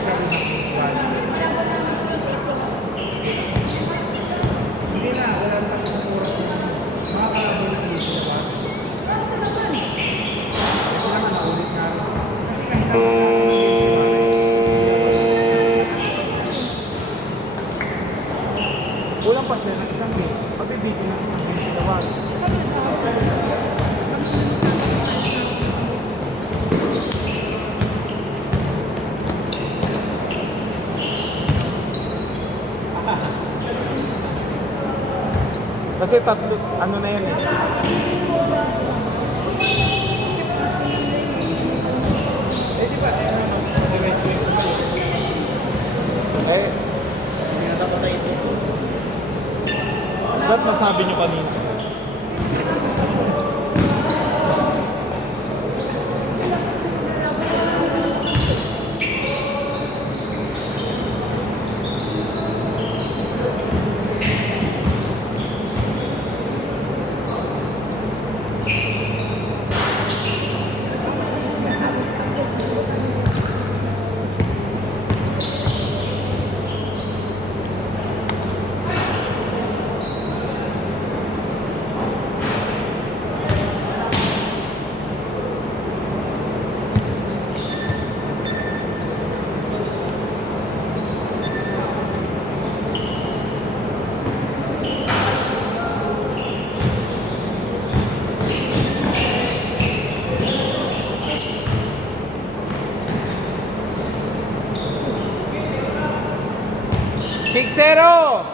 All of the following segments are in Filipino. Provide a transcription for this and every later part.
magkaroon ng value. Hindi na, wala na akong mura. Makakalaban na dito sa bago. Kasi naman naulit nga rin. Kasi kahit kulang pa sila ng isang game. Pagbibitin ng isang game sila bago. Kasi tatlo, ano na yan eh. Eh di ba? Hindi na dapat na ito. Ba't nasabi nyo kanina? Six zero.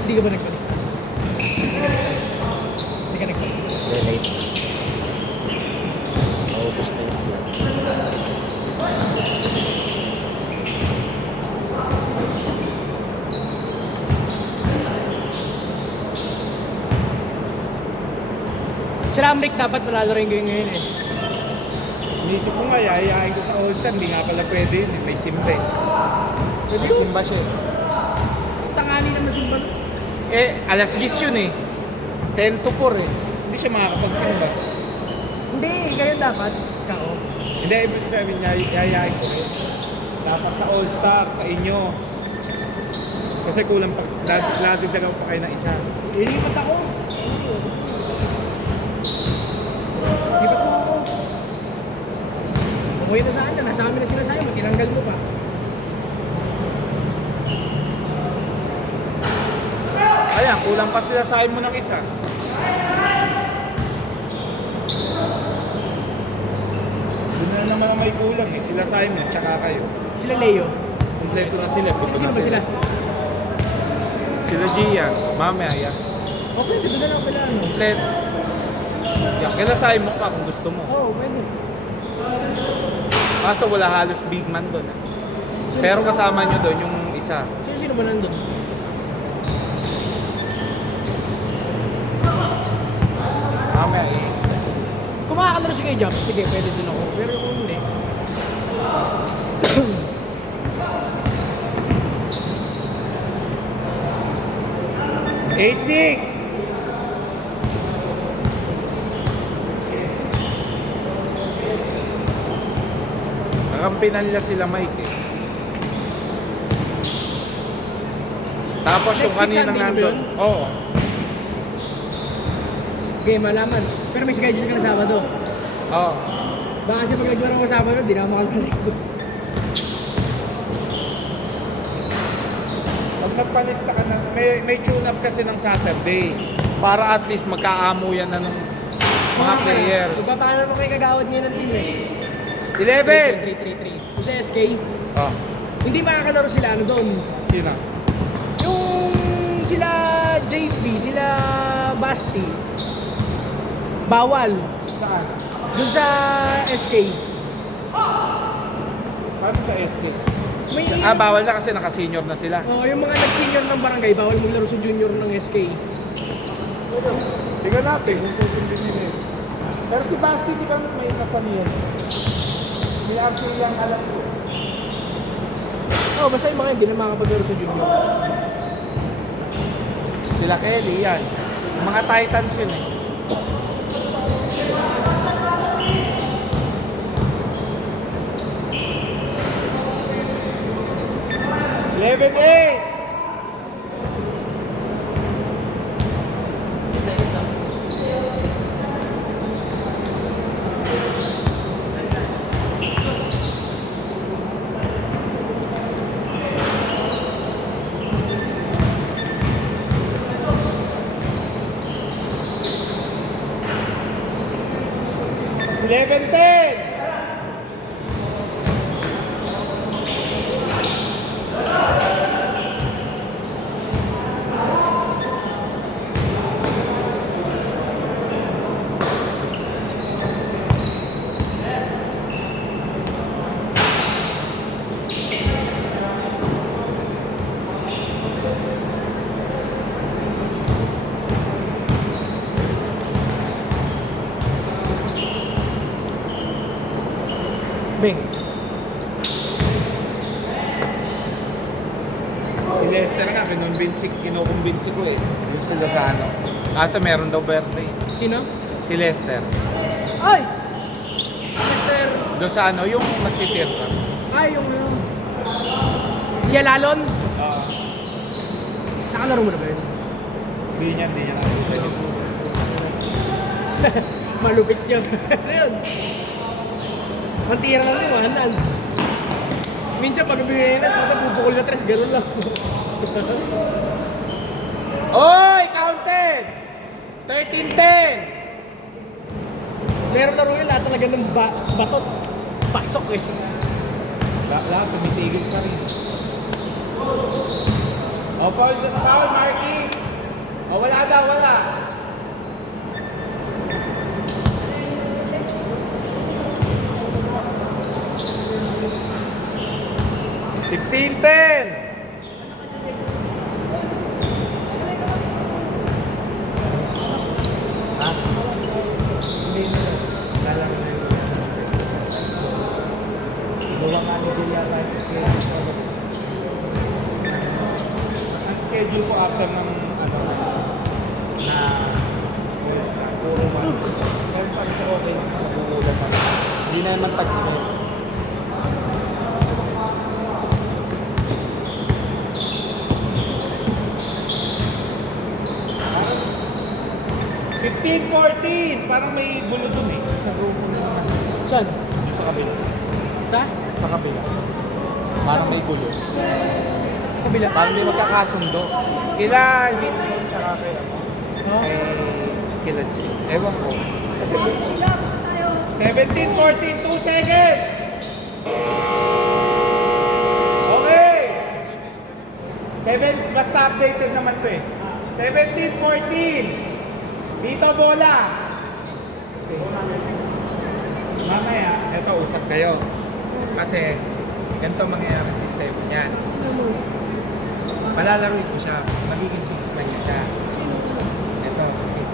Hindi ka ba nagpalista? Hindi ka nagpalista? Relate. Maubos na yung slot. Si Ramrick dapat panalo rin ko ngayon eh. Inisip ko nga, yayayain ko sa All-Star. Hindi nga pala pwede yun. May simba eh. Pwede May yun. simba siya eh. Tangali naman yung balo. Eh, alas 10 yun eh. 10 to 4 eh. Hindi siya makakapagsimba. Hindi, ganyan dapat. Ikaw. Hindi, ibig sabihin niya, yayain ko rin. Dapat sa All-Star, sa inyo. Kasi kulang pa, ladagdagan pa kayo ng isa. Ilipat ako. Lipat mo ako. Umuwi na saan ka? Nasa amin na sila sa'yo. Tinanggal mo pa. Ayan, kulang pa sila sa mo ng isa. Doon na naman ang may kulang eh. Sila Simon, tsaka kayo. Sila Leo. Kompleto na sila. Buto Sino na ba sila? Sila Gian, mamaya yan. Okay, dito na lang pala ano. Kompleto. Yan, kaya Simon ka kung gusto mo. Oo, pwede. Kaso wala halos big man doon eh. Pero kasama nyo doon yung isa. Sino ba nandun? Mamaya eh. Kung makakalaro si kay Jump, sige, pwede din ako. Pero kung hindi, 8-6! Kakampinan nila sila Mike eh. Tapos yung Next week kanina Sunday nandun. yun? Oo. okay, malaman. Pero may schedule ka na Sabado. Oo. Baka kasi pag naglaro ko Sabado, di na ako makalaro. Pag magpalista ka na, may tune-up kasi ng Saturday. Para at least magkaamo yan na nung mga players. Magpapano naman kay Kagawad ngayon ng team eh. 11! 3-3-3. Kung sa SK, Oh, hindi makakalaro sila ano doon. yun na. Yung sila JP, sila Basti, bawal. Saan? Doon sa SK. Paano sa SK? May, Bawal na kasi naka-senior na sila. yung mga nag-senior ng barangay, bawal maglaro sa junior ng SK. Tingnan natin kung susundin nila eh. Pero si Basti, di ba may nasaniyan? May actually yung alam ko. Basta yung mga hindi na makakapaglaro sa junior. Sila Kelly, yan. Yung mga Titans yun eh. Eleven eight. Eleven ten. Beng. Si Lester nga, kinukumbinsi ko eh. Yung sila sa ano. Kaso meron daw birthday. Sino? Si Lester. Ay! Mr. Doon sa ano, yung nagtitirta. Ay, yung ano. Si Alalon? Nakalaro mo na ba yun? Hindi niya nakikita. Malupit yun. Ano yun? Mantira lang yung mahanan. Minsan pag bininas, puta bubukol na tres, gano'n lang. Oy! Counted! 13-10! Meron laro yun, lahat talaga ng batot. Pasok eh. Lahat tumitigil sa rin. Foul, Marky! Wala daw, wala. Fifteen, 10! Hindi na. Lalang na yun. Gawa nga ni Julia life schedule. Ang schedule ko after ng puro man. Pero sabi ko okay lang sa nagugulat pa. Hindi na naman tag-ina. Parang may gulo dun eh. Sa grupo na naman. Saan? Sa kabila. Sa? Sa kabila. Parang may gulo. Kabila. Parang may magkakasundo. Kila Wilson tsaka kay ano. Kay kila Jim. Ewan ko. Kasi 17-14, 2 seconds! Okay! Basta updated naman to eh. 17-14! Dito bola! Mamaya, eto usap kayo. Kasi, ganito mangyayari system niyan. Palalaroin ko siya. Magiging 6 man niya siya. Ito,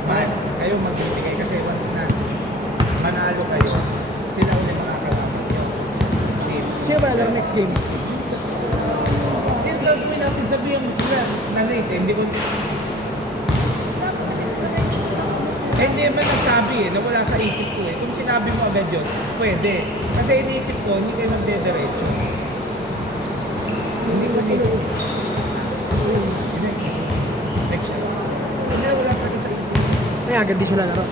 6 man. Kayo magbibigay kasi once na manalo kayo, sila ulit makakalaman nyo. Sino ba lalaro next game? Yung gagawin natin sabihin sila, nanay, hindi ko... Hindi naman nagsabi eh, nawala sa isip ko eh. Kung sinabi mo agad yun, pwede. Kasi iniisip ko, hindi kayo magdediretso. Hindi ko iniisip. Hindi, wala pa rin sa isip. Kaya agad di siya lalaro.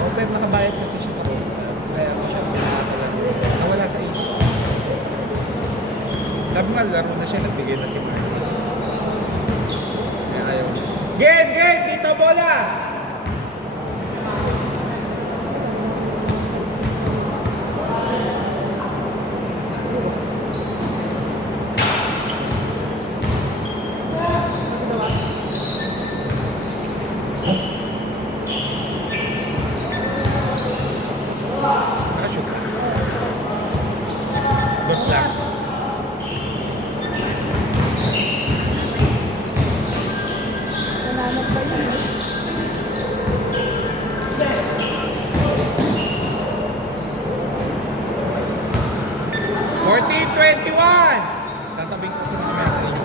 O, pero nakabayad kasi siya sa All-Star. Kaya ako siya pinakasalan. Nawala sa isip ko. Sabi nga, laro na siya, nagbigay na si Marky. Kaya ayaw. Game! Dito bola! 14-21. Sasabihin ko sa mga sa inyo.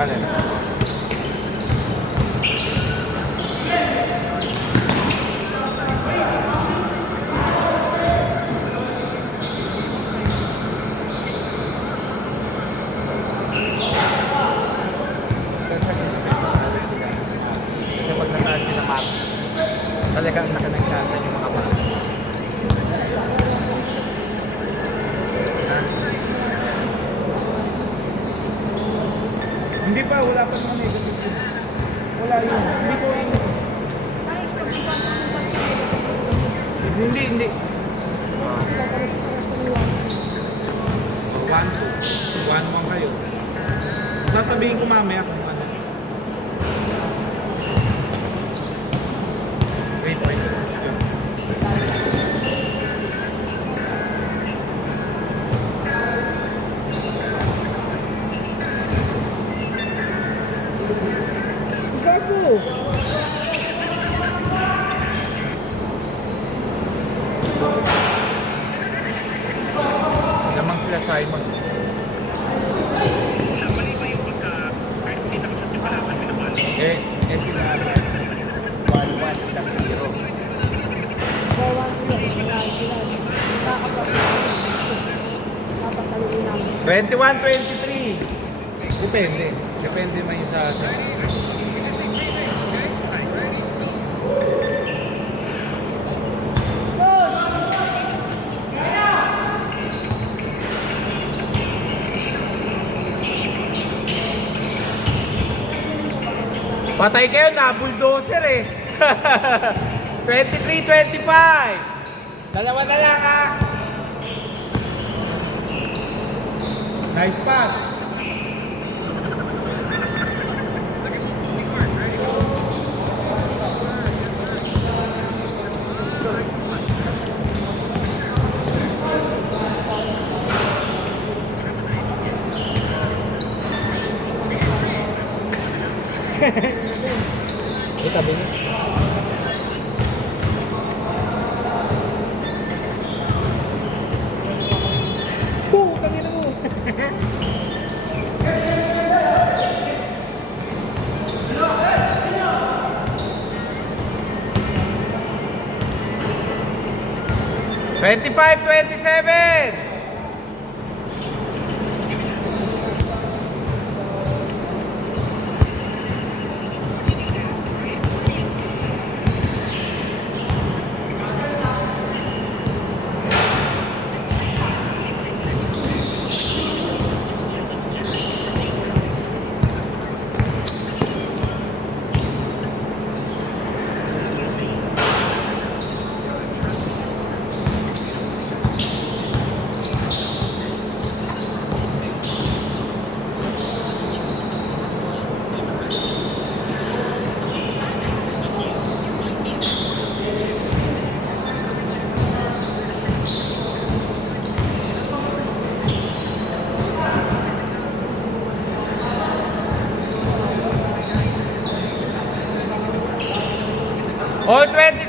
Ano na? Kasi pag nataan sila map, talagang nakanagkasan yung mga map. Hindi pa, wala pa mga negative. Wala yun. Hindi ko yun. Hindi. 1-1 kayo. Sasabihin ko mamaya kung ano. 8 points. Yun. Gago! Lamang sila Simon. Sila 1-1 lang 0. Bawa ko yun. Wala sila. Papataluin namin. 21-23. Depende man yung sa atin. Patay kayo na, bulldozer eh. 23-25. Dalawa na lang ha. Nice pass. Itabi niya. Boom! Tangina mo! Twenty-five, 27. All 27!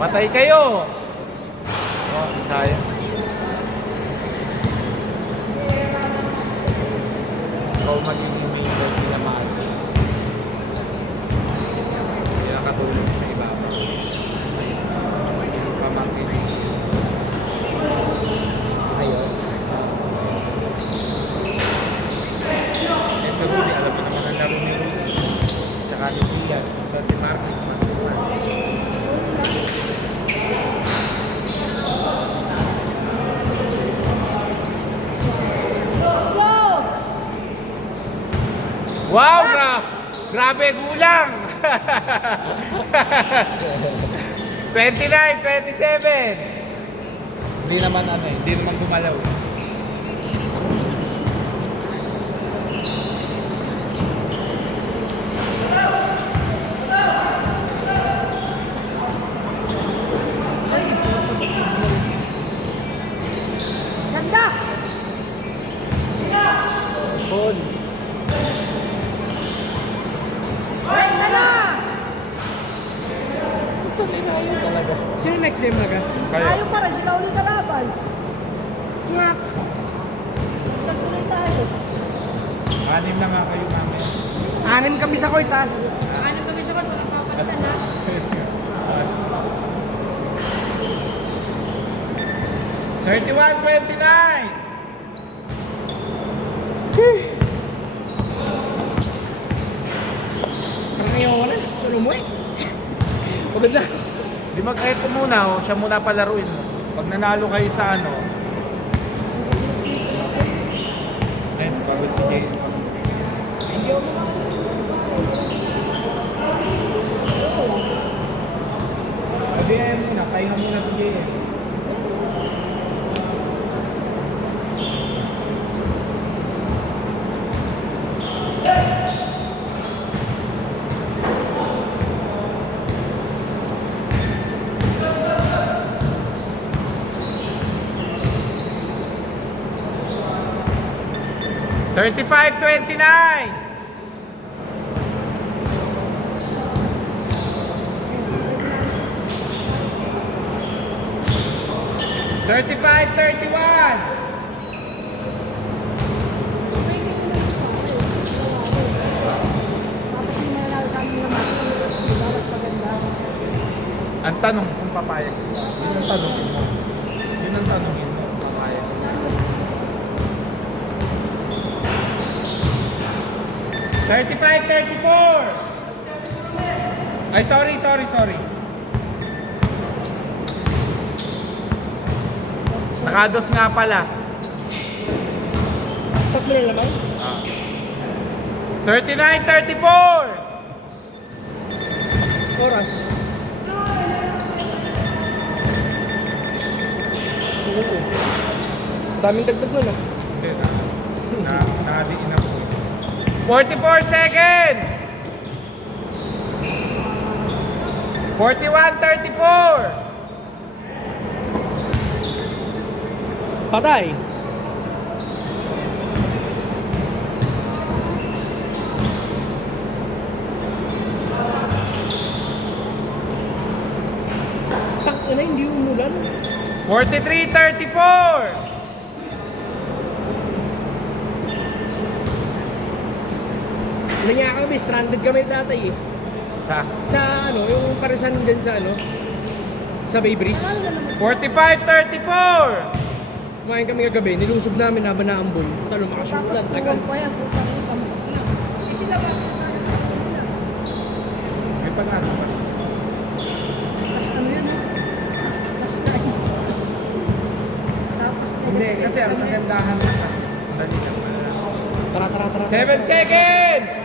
Patay kayo! Oh, sayang. Ikaw magiging main board nila mahal. Hindi nakatulog sa ibabaw. Pamangkin. Ayun. Sa Rudy, alam mo naman ang laro ni Rudy. Tsaka ni Ian. Sa si Marcus Mantuan. Wow! Grabe gulang! 29-27. Hindi naman hindi naman gumalaw. Ayaw Talaga. Sino next game naga? Kayo. Ayaw pa rin, sila ulit kalaban. Nga. Nagtuloy tayo. 6 na nga kayo namin. 6 kami sa court ha. Ano kami sa bato? Nakapagtan na. 31-29. Parang ayaw ko na. Sino mo eh? Pagod na. Di mag-kahit ko muna, oh. Siya muna palaruin mo. Pag nanalo kayo sa ano. Pagod si Jay. Sabi ayaw muna, pahinga muna si Jay. 35-29. Thirty-five, 31. Tapos yung mananalo sa amin naman. Diba, mas maganda. Ang tanong kung papayag sila. Yun ang tanongin mo. Yun ang tanongin mo kung papayag sila. 35-34. Ay, sorry. Nakados nga pala. Tatlo na naman. 39-34. Oras. Oo. Daming dagdag nun ah. Hindi na. Nakadiin na po. 44 seconds. 41-34. Patay. Tang ina, hindi umulan. 43-34. Nanya kami, stranded kami tatay eh. Sa Sa ano, yung parisan dyan sa ano, sa Bay Breeze. Ano na naman 45-34. Kumain kami kagabi, nilusob namin habang naambon. Talo makashoot tapos lang. Tagal. kuwang pa yan. Putang ina mo. Hindi sila May pag-asa pa. Mas ano yun ha? Mas time. Tapos Hindi, kasi ang kagandahan na. Dali lang. Tara. 7 seconds.